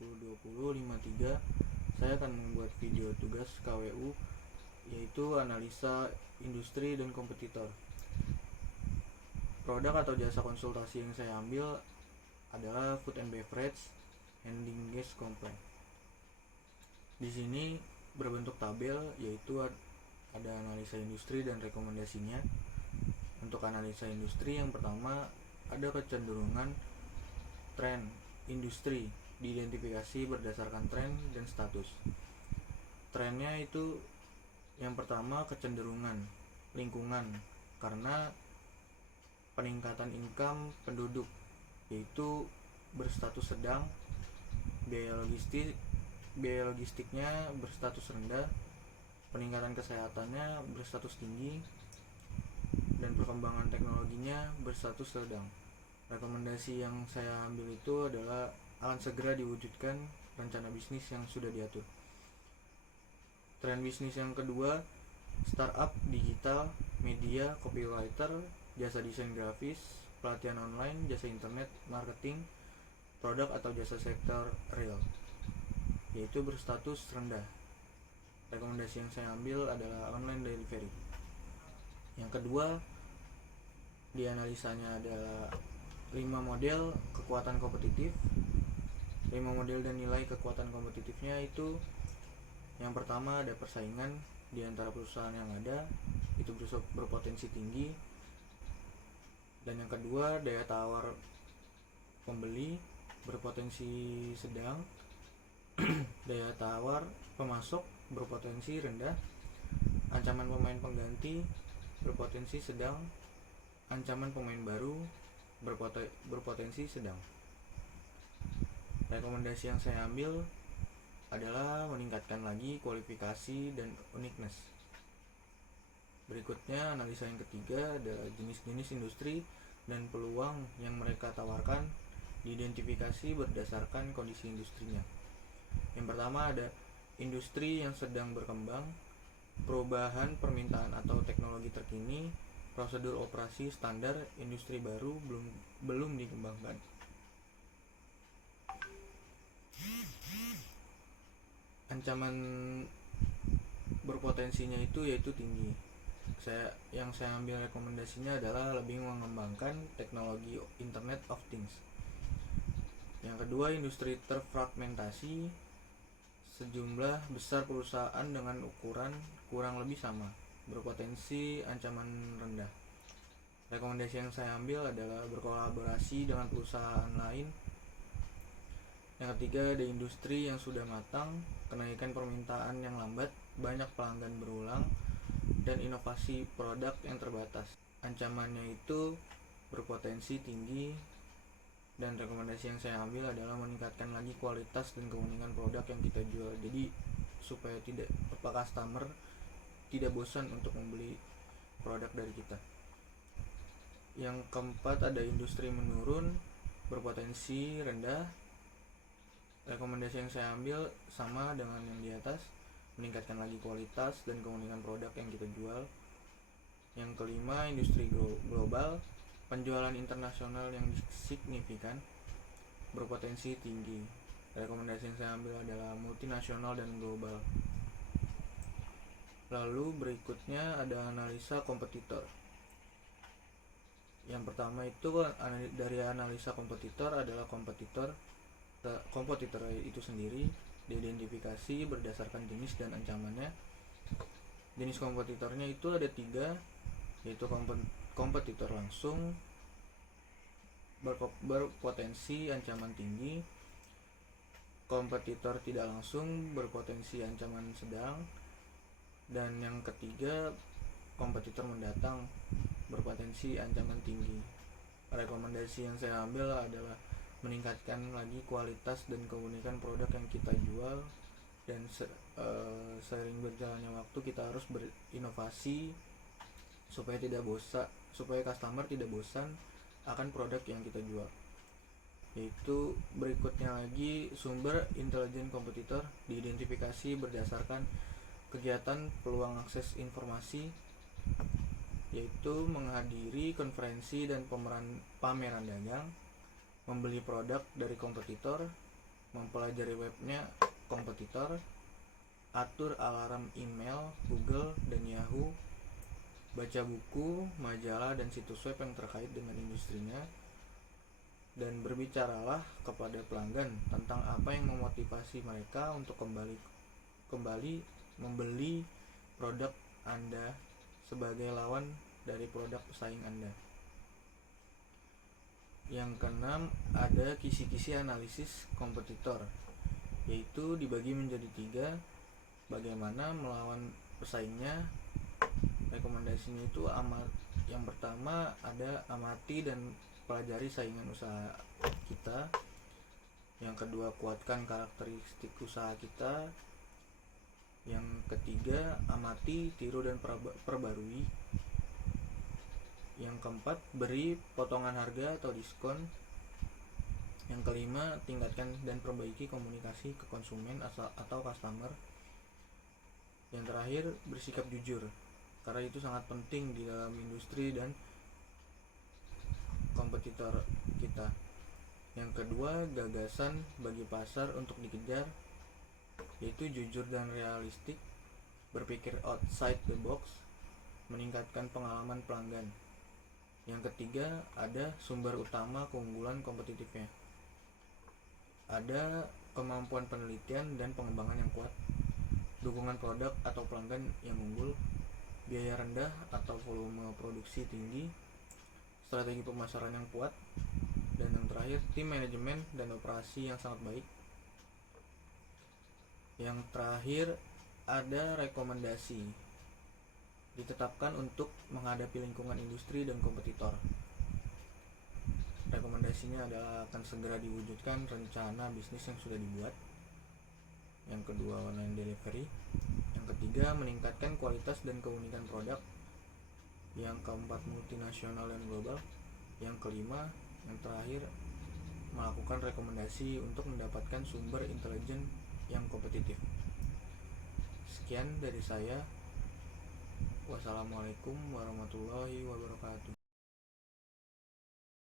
2020-53 saya akan membuat video tugas KWU, yaitu analisa industri dan kompetitor. Produk atau jasa konsultasi yang saya ambil adalah food and beverage handling gas complaint. Di sini berbentuk tabel, yaitu ada analisa industri dan rekomendasinya. Untuk analisa industri, yang pertama ada kecenderungan tren industri, diidentifikasi berdasarkan tren dan status. Trennya itu yang pertama kecenderungan lingkungan, karena peningkatan income penduduk, yaitu berstatus sedang, biaya logistiknya berstatus rendah, peningkatan kesehatannya berstatus tinggi, dan perkembangan teknologinya berstatus sedang. Rekomendasi yang saya ambil itu adalah akan segera diwujudkan rencana bisnis yang sudah diatur. Tren bisnis yang kedua, startup, digital, media, copywriter, jasa desain grafis, pelatihan online, jasa internet, marketing, produk atau jasa sektor real, yaitu berstatus rendah. Rekomendasi yang saya ambil adalah online delivery. Yang kedua, dianalisanya adalah 5 model kekuatan kompetitif. 5 model dan nilai kekuatan kompetitifnya itu, yang pertama ada persaingan di antara perusahaan yang ada, itu berpotensi tinggi. Dan yang kedua, daya tawar pembeli berpotensi sedang. Daya tawar pemasok berpotensi rendah. Ancaman pemain pengganti berpotensi sedang. Ancaman pemain baru berpotensi sedang. Rekomendasi yang saya ambil adalah meningkatkan lagi kualifikasi dan uniqueness. Berikutnya, analisa yang ketiga adalah jenis-jenis industri dan peluang yang mereka tawarkan, diidentifikasi berdasarkan kondisi industrinya. Yang pertama ada industri yang sedang berkembang, perubahan permintaan atau teknologi terkini, prosedur operasi standar, industri baru belum dikembangkan. Ancaman berpotensinya itu yaitu tinggi. Yang saya ambil rekomendasinya adalah lebih mengembangkan teknologi Internet of Things. Yang kedua, industri terfragmentasi, sejumlah besar perusahaan dengan ukuran kurang lebih sama, berpotensi ancaman rendah. Rekomendasi yang saya ambil adalah berkolaborasi dengan perusahaan lain. Yang ketiga, ada industri yang sudah matang, kenaikan permintaan yang lambat, banyak pelanggan berulang, dan inovasi produk yang terbatas. Ancamannya itu berpotensi tinggi. Dan rekomendasi yang saya ambil adalah meningkatkan lagi kualitas dan keunikan produk yang kita jual, jadi supaya customer tidak bosan untuk membeli produk dari kita. Yang keempat, ada industri menurun, berpotensi rendah. Rekomendasi yang saya ambil sama dengan yang di atas, meningkatkan lagi kualitas dan keunikan produk yang kita jual. Yang kelima, industri global, penjualan internasional yang signifikan, berpotensi tinggi. Rekomendasi yang saya ambil adalah multinasional dan global. Lalu berikutnya ada analisa kompetitor. Yang pertama itu dari analisa kompetitor adalah kompetitor itu sendiri diidentifikasi berdasarkan jenis dan ancamannya. Jenis kompetitornya itu ada 3, yaitu kompetitor langsung, berpotensi ancaman tinggi, kompetitor tidak langsung, berpotensi ancaman sedang, dan yang ketiga, kompetitor mendatang, berpotensi ancaman tinggi. Rekomendasi yang saya ambil adalah meningkatkan lagi kualitas dan keunikan produk yang kita jual, dan seiring berjalannya waktu kita harus berinovasi supaya customer tidak bosan akan produk yang kita jual. Yaitu berikutnya lagi, sumber intelijen kompetitor diidentifikasi berdasarkan kegiatan peluang akses informasi, yaitu menghadiri konferensi dan pameran dagang, membeli produk dari kompetitor, mempelajari webnya kompetitor, atur alarm email Google dan Yahoo, baca buku, majalah, dan situs web yang terkait dengan industrinya, dan berbicaralah kepada pelanggan tentang apa yang memotivasi mereka untuk kembali membeli produk Anda sebagai lawan dari produk pesaing Anda. Yang keenam, ada kisi-kisi analisis kompetitor, yaitu dibagi menjadi 3. Bagaimana melawan pesaingnya. Rekomendasinya itu yang pertama ada amati dan pelajari saingan usaha kita. Yang kedua, kuatkan karakteristik usaha kita. Yang ketiga, amati, tiru, dan perbarui. Yang keempat, beri potongan harga atau diskon. Yang kelima, tingkatkan dan perbaiki komunikasi ke konsumen atau customer. Yang terakhir, bersikap jujur, karena itu sangat penting di dalam industri dan kompetitor kita. Yang kedua, gagasan bagi pasar untuk dikejar, yaitu jujur dan realistik, berpikir outside the box, meningkatkan pengalaman pelanggan. Yang ketiga, ada sumber utama keunggulan kompetitifnya. Ada kemampuan penelitian dan pengembangan yang kuat, dukungan produk atau pelanggan yang unggul, biaya rendah atau volume produksi tinggi, strategi pemasaran yang kuat, dan yang terakhir, tim manajemen dan operasi yang sangat baik. Yang terakhir, ada rekomendasi ditetapkan untuk menghadapi lingkungan industri dan kompetitor. Rekomendasinya adalah akan segera diwujudkan rencana bisnis yang sudah dibuat. Yang kedua, online delivery. Yang ketiga, meningkatkan kualitas dan keunikan produk. Yang keempat, multinasional dan global. Yang kelima, yang terakhir, melakukan rekomendasi untuk mendapatkan sumber intelijen yang kompetitif. Sekian dari saya. Wassalamualaikum warahmatullahi wabarakatuh.